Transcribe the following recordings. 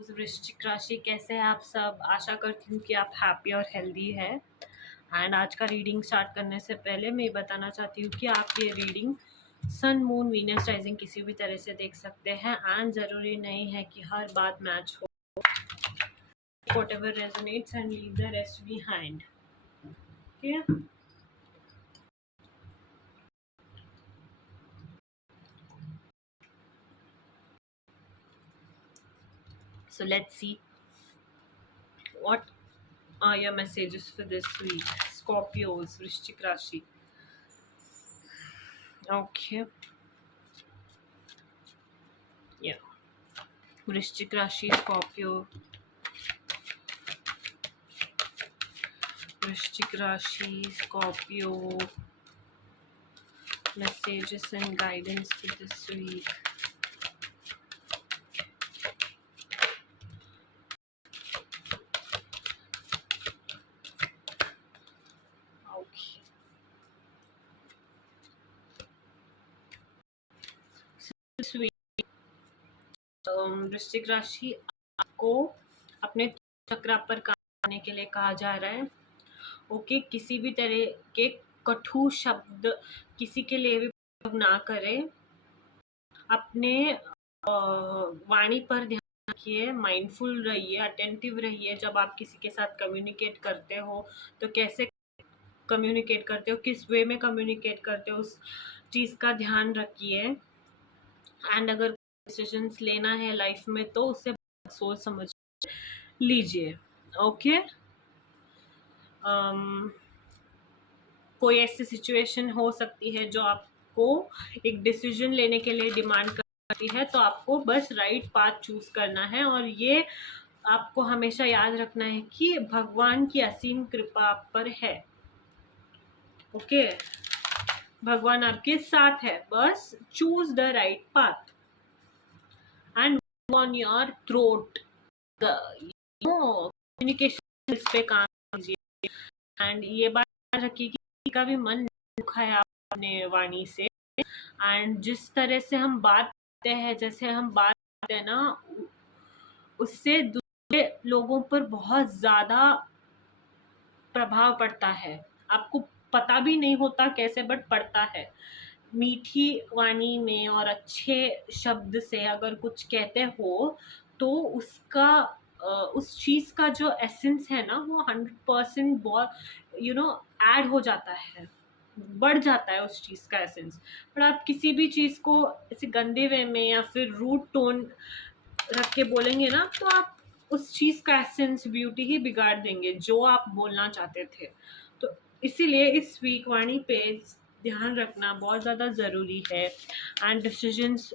वृश्चिक राशि कैसे हैं आप सब। आशा करती हूँ कि आप हैप्पी और हेल्दी हैं। एंड आज का रीडिंग स्टार्ट करने से पहले मैं ये बताना चाहती हूँ कि आप ये reading sun moon Venus rising किसी भी तरह से देख सकते हैं एंड ज़रूरी नहीं है कि हर बात मैच हो। whatever resonates and leave the rest behind. Okay? So let's see what are your messages for this week. Scorpios, वृश्चिक राशि. Okay. Yeah. वृश्चिक राशि, स्कॉर्पियो. वृश्चिक राशि, Scorpio. Messages and guidance for this week. Okay. This week, वृश्चिक राशि आपको अपने चक्र पर काम करने के लिए कहा जा रहा है. ओके, किसी भी तरह के कटु शब्द किसी के लिए भी प्रयोग ना करें. अपने वाणी पर ध्यान रखिए, माइंडफुल रहिए, अटेंटिव रहिए. जब आप किसी के साथ कम्युनिकेट करते हो तो कैसे कम्युनिकेट करते हो, किस वे में कम्युनिकेट करते हो, उस चीज़ का ध्यान रखिए. एंड अगर डिसीजंस लेना है लाइफ में तो उससे सोच समझ लीजिए. ओके. कोई ऐसी सिचुएशन हो सकती है जो आपको एक डिसीजन लेने के लिए डिमांड करती है, तो आपको बस राइट पाथ चूज करना है. और ये आपको हमेशा याद रखना है कि भगवान की असीम कृपा आप पर है. ओके. भगवान आपके साथ है. बस choose the right path and on your throat communication पे काम कीजिए. एंड ये बात रखिए कि किसी का भी मन दुखा है अपने वाणी से. एंड जिस तरह से हम बात करते हैं, जैसे हम बात करते हैं ना, उससे दूसरे लोगों पर बहुत ज़्यादा प्रभाव पड़ता है. आपको पता भी नहीं होता कैसे, बट पड़ता है. मीठी वाणी में और अच्छे शब्द से अगर कुछ कहते हो तो उसका उस चीज़ का जो एसेंस है ना, वो 100% बहुत ऐड हो जाता है, बढ़ जाता है उस चीज़ का एसेंस. पर आप किसी भी चीज़ को ऐसे गंदे वे में या फिर रूड टोन रख के बोलेंगे ना, तो आप उस चीज़ का एसेंस, ब्यूटी ही बिगाड़ देंगे जो आप बोलना चाहते थे. तो इसीलिए इस वीक वाणी पे ध्यान रखना बहुत ज़्यादा ज़रूरी है. एंड डिसीजंस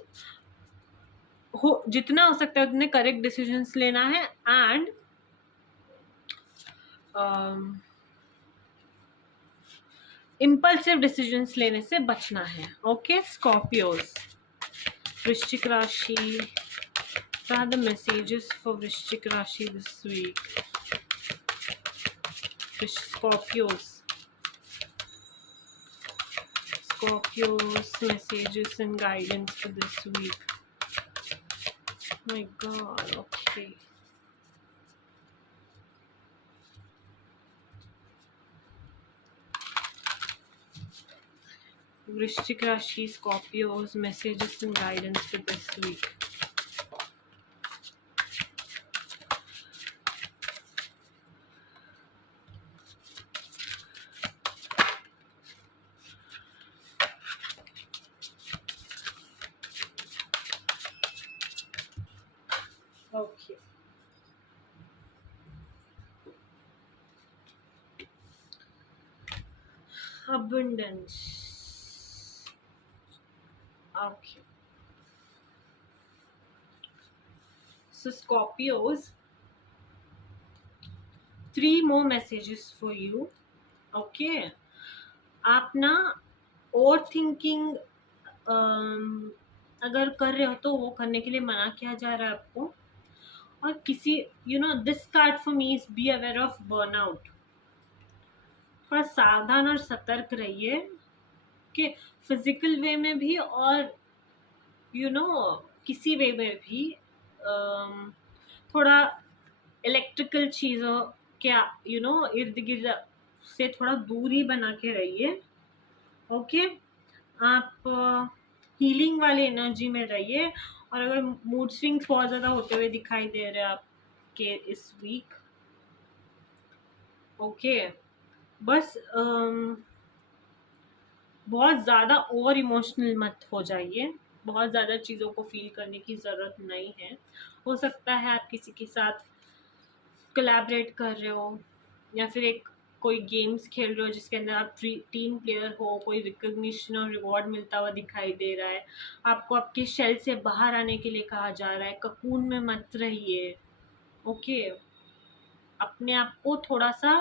हो जितना हो सकता है उतने करेक्ट डिसीजंस लेना है. एंड इम्पल्सिव डिसीजंस लेने से बचना है. ओके. स्कॉर्पियोज, वृश्चिक राशि. What are the messages for Vrishchik Rashi this week? Scorpios. Scorpios, messages and guidance for this week. My God, okay. Vrishchik Rashi, Scorpios, messages and guidance for this week. Okay. Abundance. Okay. So Scorpios, 3 more messages for you. Okay. आप ना over thinking अगर कर रहे हो तो वो करने के लिए मना किया जा रहा है आपको. और किसी this card for me is be aware of burnout. थोड़ा सावधान और सतर्क रहिए कि फिजिकल वे में भी और किसी वे में भी थोड़ा इलेक्ट्रिकल चीज़ों के इर्द गिर्द से थोड़ा दूरी बना के रहिए। ओके, आप हीलिंग वाली एनर्जी में रहिए। और अगर मूड स्विंग्स बहुत ज़्यादा होते हुए दिखाई दे रहे हैं आपके इस वीक, ओके, बस बहुत ज़्यादा ओवर इमोशनल मत हो जाइए। बहुत ज़्यादा चीज़ों को फील करने की ज़रूरत नहीं है। हो सकता है आप किसी के साथ कोलैबोरेट कर रहे हो, या फिर एक कोई गेम्स खेल रहे हो जिसके अंदर आप टीम प्लेयर हो, कोई रिकग्निशन और रिवॉर्ड मिलता हुआ दिखाई दे रहा है। आपको आपके शेल से बाहर आने के लिए कहा जा रहा है, ककून में मत रहिए। ओके, अपने आप को थोड़ा सा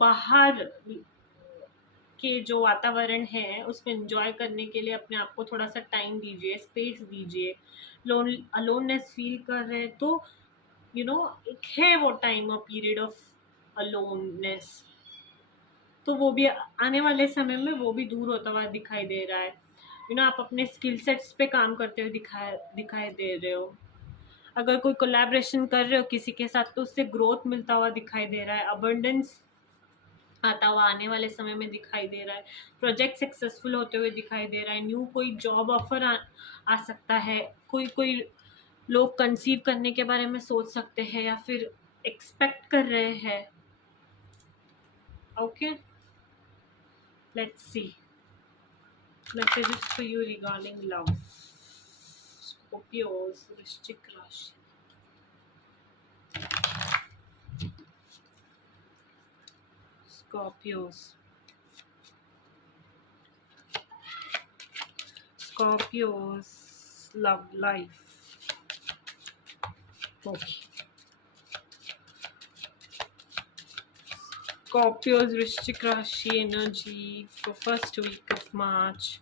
बाहर के जो वातावरण है उसमें एंजॉय करने के लिए अपने आप को थोड़ा सा टाइम दीजिए, स्पेस दीजिए। अलोननेस फील कर रहे हैं तो एक है वो टाइम और पीरियड ऑफ अलोननेस, तो वो भी आने वाले समय में वो भी दूर होता हुआ दिखाई दे रहा है। आप अपने स्किल सेट्स पे काम करते हुए दिखाई दे रहे हो। अगर कोई कोलैबोरेशन कर रहे हो किसी के साथ तो उससे ग्रोथ मिलता हुआ दिखाई दे रहा है, अबंडेंस आता हुआ आने वाले समय में दिखाई दे रहा है, प्रोजेक्ट सक्सेसफुल होते हुए दिखाई दे रहा है, न्यू कोई जॉब ऑफर आ सकता है, कोई लोग कंसीव करने के बारे में सोच सकते हैं या फिर एक्सपेक्ट कर रहे हैं। Okay, let's see messages for you regarding love. Scorpios, वृश्चिक राशि। Scorpios love life. Okay. Scorpios वृश्चिक राशि energy for first week of March.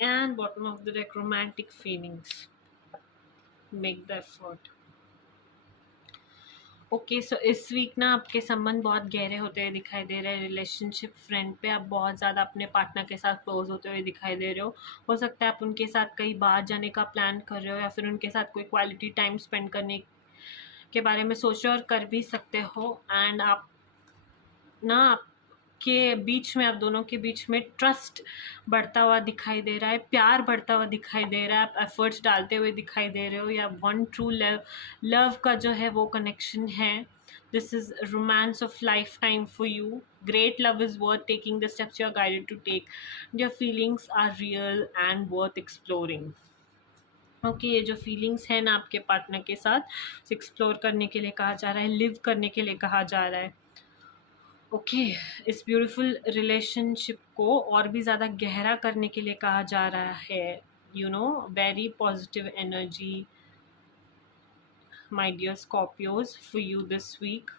And bottom of the deck, romantic feelings. Make the effort. Okay, so इस week ना आपके संबंध बहुत गहरे होते हुए दिखाई दे रहे हैं। रिलेशनशिप फ्रेंड पे आप बहुत ज़्यादा अपने पार्टनर के साथ क्लोज होते हुए दिखाई दे रहे हो सकता है आप उनके साथ कहीं बाहर जाने का प्लान कर रहे हो या फिर उनके साथ कोई क्वालिटी टाइम स्पेंड करने के बारे में सोच रहे हो और कर भी सकते हो। एंड आप के बीच में, आप दोनों के बीच में ट्रस्ट बढ़ता हुआ दिखाई दे रहा है, प्यार बढ़ता हुआ दिखाई दे रहा है, आप एफर्ट्स डालते हुए दिखाई दे रहे हो, या वन ट्रू लव का जो है वो कनेक्शन है। This is romance of lifetime for you. Great love is worth taking the steps you are guided to take. Your feelings are real and worth exploring. Okay, ये जो फीलिंग्स है ना आपके पार्टनर के साथ एक्सप्लोर करने के लिए कहा जा रहा है, लिव करने के लिए कहा जा रहा है। ओके, इस ब्यूटीफुल रिलेशनशिप को और भी ज़्यादा गहरा करने के लिए कहा जा रहा है। Very positive energy my dear Scorpios for you this week.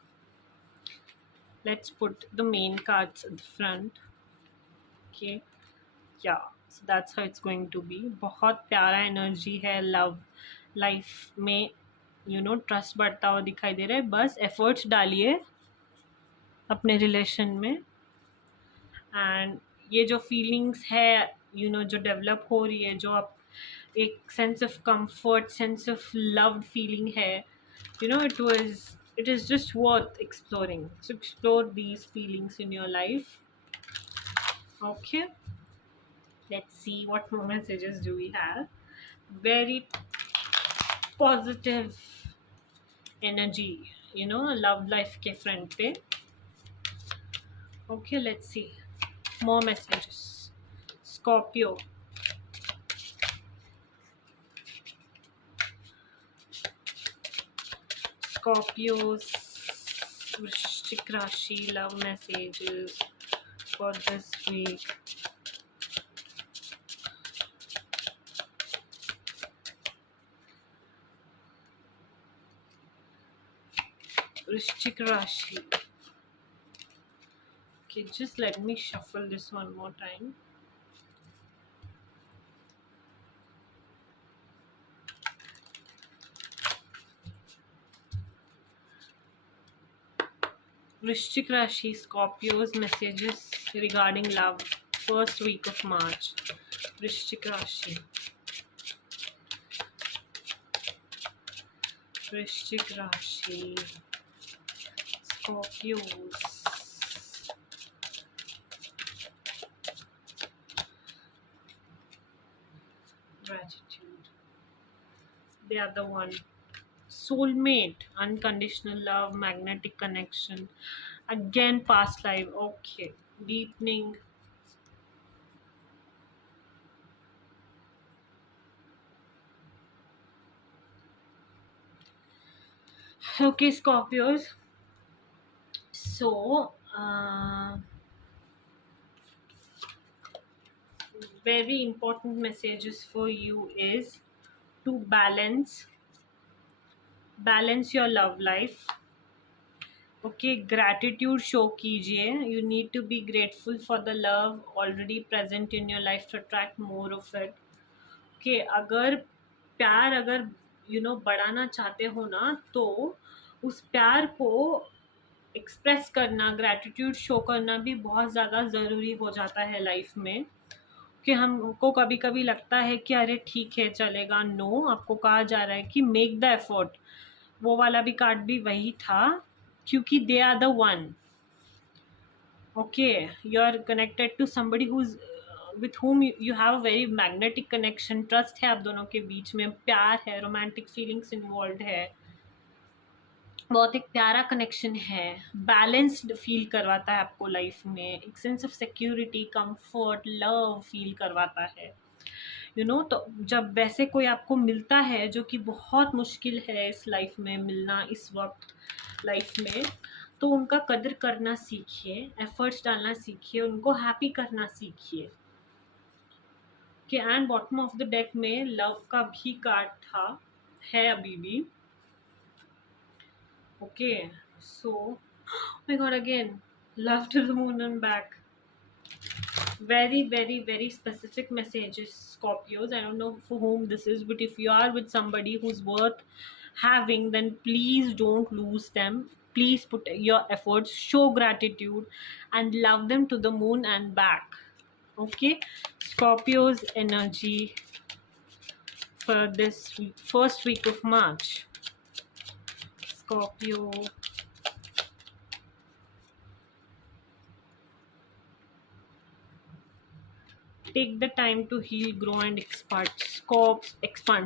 Let's put the main cards at the front. Okay, yeah, so that's how it's going to be. बहुत प्यारा एनर्जी है लव लाइफ में। ट्रस्ट बढ़ता हुआ दिखाई दे रहा है। बस एफर्ट्स डालिए अपने रिलेशन में, एंड ये जो फीलिंग्स है जो डेवलप हो रही है, जो आप एक sense of comfort, sense of loved feeling है, it is just worth exploring. So explore these feelings in your life. Okay, let's see what more messages do we have. Very positive energy love life के front पे. Okay, let's see more messages. Scorpio, Scorpios वृश्चिक राशि love messages for this week. वृश्चिक राशि. Okay, just let me shuffle this one more time. Vrishchik Rashi, Scorpio's messages regarding love, first week of March. Vrishchik Rashi. Vrishchik Rashi. Scorpios. Gratitude. The other one. Soulmate, unconditional love, magnetic connection. Again, past life. Okay. Deepening. Okay, Scorpios. So, very important messages for you is to balance your love life. Okay, gratitude show कीजिए. You need to be grateful for the love already present in your life to attract more of it. Okay, अगर बढ़ाना चाहते हो ना, तो उस प्यार को एक्सप्रेस करना, ग्रैटिट्यूड शो करना भी बहुत ज़्यादा ज़रूरी हो जाता है लाइफ में. कि हमको कभी कभी लगता है कि अरे ठीक है चलेगा. नो, आपको कहा जा रहा है कि मेक द एफर्ट. वो वाला भी कार्ड भी वही था, क्योंकि they are the one. Okay, you are connected to somebody who is with whom you have a very magnetic connection. Trust है आप दोनों के बीच में, प्यार है, रोमांटिक फीलिंग्स इन्वॉल्व है, बहुत एक प्यारा कनेक्शन है. बैलेंस्ड फील करवाता है आपको लाइफ में, एक sense of security, comfort, love feel करवाता है. तो जब वैसे कोई आपको मिलता है, जो कि बहुत मुश्किल है इस लाइफ में मिलना, इस वक्त लाइफ में, तो उनका कदर करना सीखिए, एफर्ट्स डालना सीखिए, उनको हैप्पी करना सीखिए. कि and bottom of the deck में लव का भी कार्ड था, है अभी भी. Okay, so my God, again love to the moon and back. Very, very, very specific messages, Scorpios. I don't know for whom this is, but if you are with somebody who's worth having, then please don't lose them. Please put your efforts, show gratitude, and love them to the moon and back. Okay, Scorpio's energy for this first week of March. Scorpio. Take the time to heal, grow, and expand.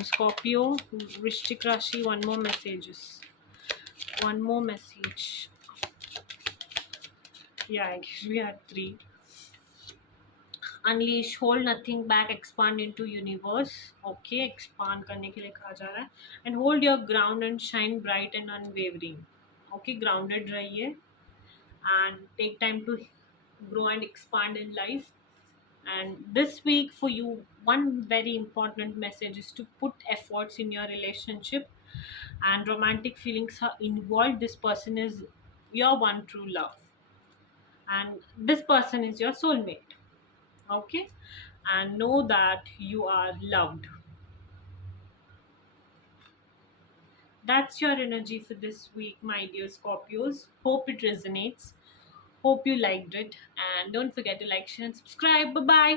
Scorpio, Vrishchik Rashi. One more messages. One more message. Yeah, I guess we had 3. Unleash, hold nothing back, expand into universe. Okay, expand करने के लिए कहा जा रहा है. And hold your ground and shine bright and unwavering. Okay, grounded रहिए and take time to grow and expand in life. And this week for you, one very important message is to put efforts in your relationship, and romantic feelings are involved. This person is your one true love, and this person is your soulmate. Okay, and know that you are loved. That's your energy for this week, my dear Scorpios. Hope it resonates. Hope you liked it, and don't forget to like, share, and subscribe. Bye bye.